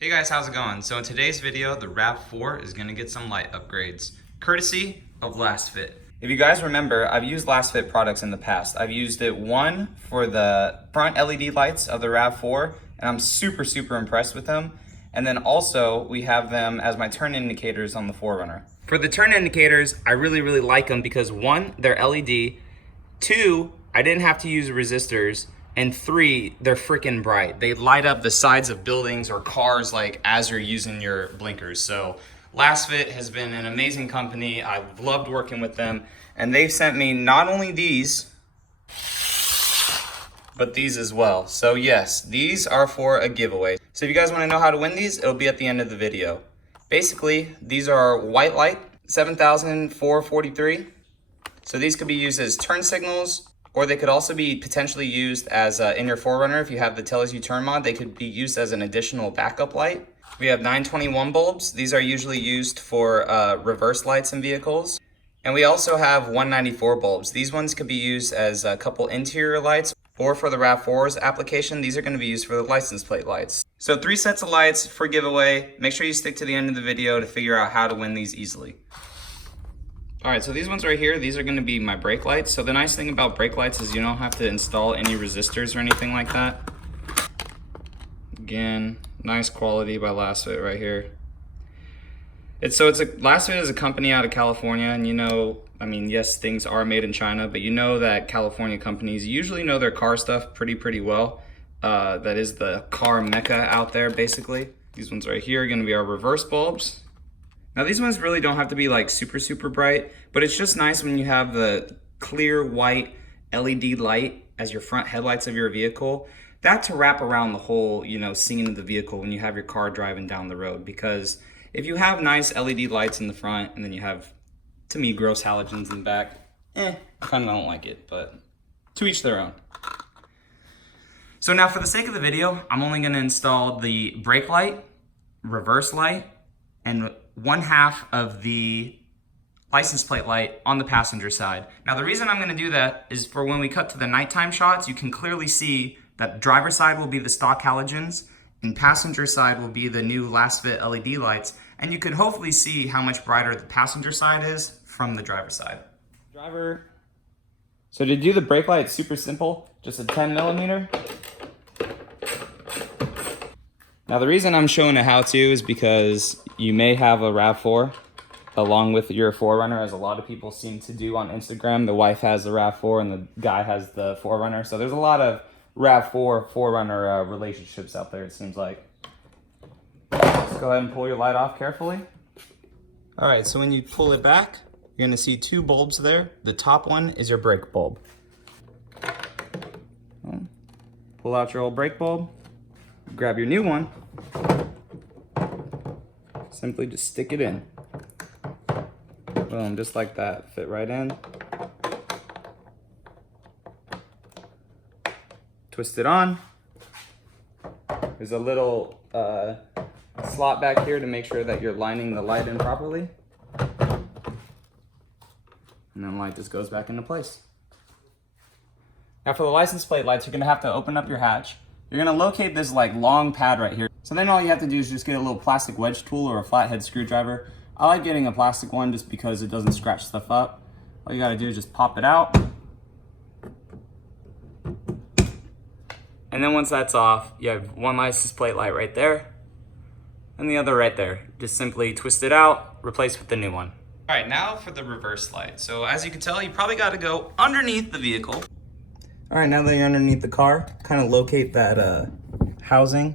Hey guys, how's it going? So in today's video, the RAV4 is gonna get some light upgrades, courtesy of LASFIT. If you guys remember, I've used LASFIT products in the past. I've used it one for the front LED lights of the RAV4, and I'm super impressed with them. And then also, we have them as my turn indicators on the 4Runner. For the turn indicators, I really like them because one, they're LED, two, I didn't have to use resistors, and three, they're freaking bright. They light up the sides of buildings or cars like as you're using your blinkers. So LASFIT has been an amazing company. I've loved working with them, and they've sent me not only these, but these as well. So yes, these are for a giveaway. So if you guys wanna know how to win these, it'll be at the end of the video. Basically, these are white light, 7443. So these could be used as turn signals, or they could also be potentially used as in your 4Runner. If you have the Tells You Turn mod, they could be used as an additional backup light. We have 921 bulbs. These are usually used for reverse lights in vehicles. And we also have 194 bulbs. These ones could be used as a couple interior lights, or for the RAV4's application, these are gonna be used for the license plate lights. So 3 sets of lights for giveaway. Make sure you stick to the end of the video to figure out how to win these easily. All right, so these ones right here, these are gonna be my brake lights. So the nice thing about brake lights is you don't have to install any resistors or anything like that. Again, nice quality by LASFIT right here. LASFIT is a company out of California, and yes, things are made in China, but you know that California companies usually know their car stuff pretty well. That is the car mecca out there, basically. These ones right here are gonna be our reverse bulbs. Now these ones really don't have to be like super bright, but it's just nice when you have the clear white LED light as your front headlights of your vehicle, that to wrap around the whole, scene of the vehicle when you have your car driving down the road. Because if you have nice LED lights in the front and then you have, to me, gross halogens in the back, I kind of don't like it, but to each their own. So now for the sake of the video, I'm only gonna install the brake light, reverse light, and 1/2 of the license plate light on the passenger side. Now the reason I'm gonna do that is for when we cut to the nighttime shots, you can clearly see that driver side will be the stock halogens and passenger side will be the new LASFIT LED lights. And you could hopefully see how much brighter the passenger side is from the driver side. So to do the brake light, it's super simple, just a 10mm. Now the reason I'm showing a how-to is because you may have a RAV4 along with your 4Runner, as a lot of people seem to do on Instagram. The wife has the RAV4 and the guy has the 4Runner. So there's a lot of RAV4, 4Runner relationships out there, it seems like. Just go ahead and pull your light off carefully. All right, so when you pull it back, you're gonna see 2 bulbs there. The top one is your brake bulb. Pull out your old brake bulb. Grab your new one, simply just stick it in. Boom, just like that, fit right in. Twist it on. There's a little slot back here to make sure that you're lining the light in properly. And then the light just goes back into place. Now for the license plate lights, you're gonna have to open up your hatch. You're gonna locate this long pad right here. So then all you have to do is just get a little plastic wedge tool or a flathead screwdriver. I like getting a plastic one just because it doesn't scratch stuff up. All you gotta do is just pop it out. And then once that's off, you have one license plate light right there and the other right there. Just simply twist it out, replace with the new one. All right, now for the reverse light. So as you can tell, you probably gotta go underneath the vehicle. All right, now that you're underneath the car, kind of locate that housing.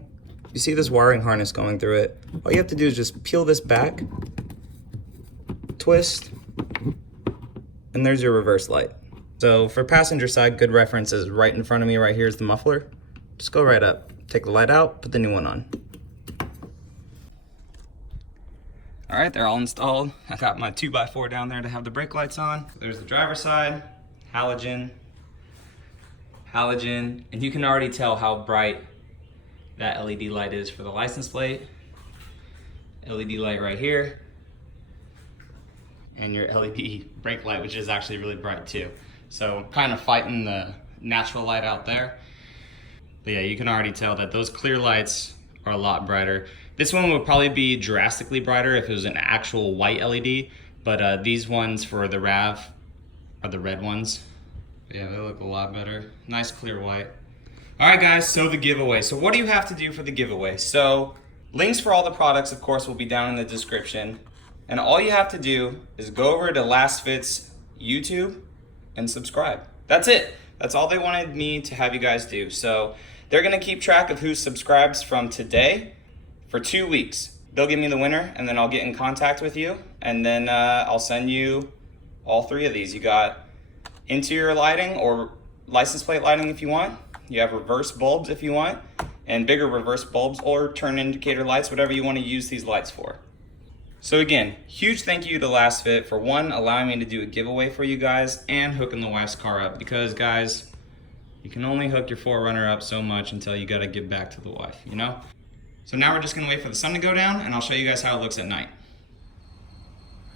You see this wiring harness going through it. All you have to do is just peel this back, twist, and there's your reverse light. So for passenger side, good reference is right in front of me right here is the muffler. Just go right up, take the light out, put the new one on. All right, they're all installed. I got my 2x4 down there to have the brake lights on. There's the driver's side, halogen, and you can already tell how bright that LED light is for the license plate. LED light right here, and your LED brake light, which is actually really bright too. So kind of fighting the natural light out there. But yeah, you can already tell that those clear lights are a lot brighter. This one would probably be drastically brighter if it was an actual white LED, but these ones for the RAV are the red ones. Yeah, they look a lot better. Nice clear white. All right, guys, so the giveaway. So what do you have to do for the giveaway? So links for all the products, of course, will be down in the description. And all you have to do is go over to LASFIT's YouTube and subscribe. That's it. That's all they wanted me to have you guys do. So they're gonna keep track of who subscribes from today for 2 weeks. They'll give me the winner, and then I'll get in contact with you, and then I'll send you all 3 of these. You got interior lighting or license plate lighting if you want. You have reverse bulbs if you want, and bigger reverse bulbs or turn indicator lights, whatever you want to use these lights for. So again, huge thank you to LASFIT for one, allowing me to do a giveaway for you guys and hooking the wife's car up, because guys, you can only hook your 4Runner up so much until you gotta give back to the wife, you know? So now we're just gonna wait for the sun to go down, and I'll show you guys how it looks at night.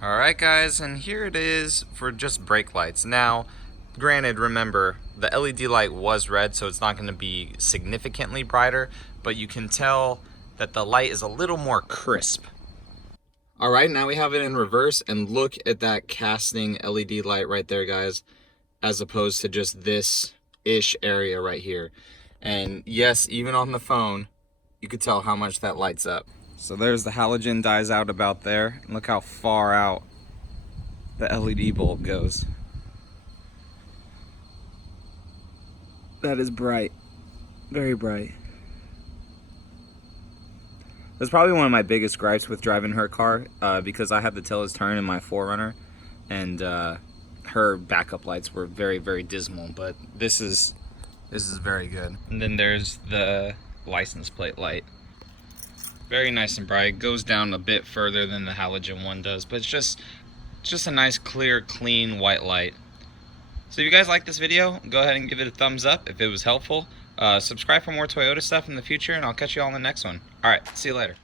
All right, guys, and here it is for just brake lights. Now, granted, remember, the LED light was red, so it's not gonna be significantly brighter, but you can tell that the light is a little more crisp. All right, now we have it in reverse, and look at that casting LED light right there, guys, as opposed to just this-ish area right here. And yes, even on the phone, you could tell how much that lights up. So there's the halogen dies out about there, and look how far out the LED bulb goes. That is bright, very bright. That's probably one of my biggest gripes with driving her car, because I had the tailless turn in my 4Runner, and her backup lights were very, very dismal. But this is very good. And then there's the license plate light. Very nice and bright. It goes down a bit further than the halogen one does, but it's just a nice, clear, clean white light. So if you guys like this video, go ahead and give it a thumbs up if it was helpful. Subscribe for more Toyota stuff in the future, and I'll catch you all in the next one. All right, see you later.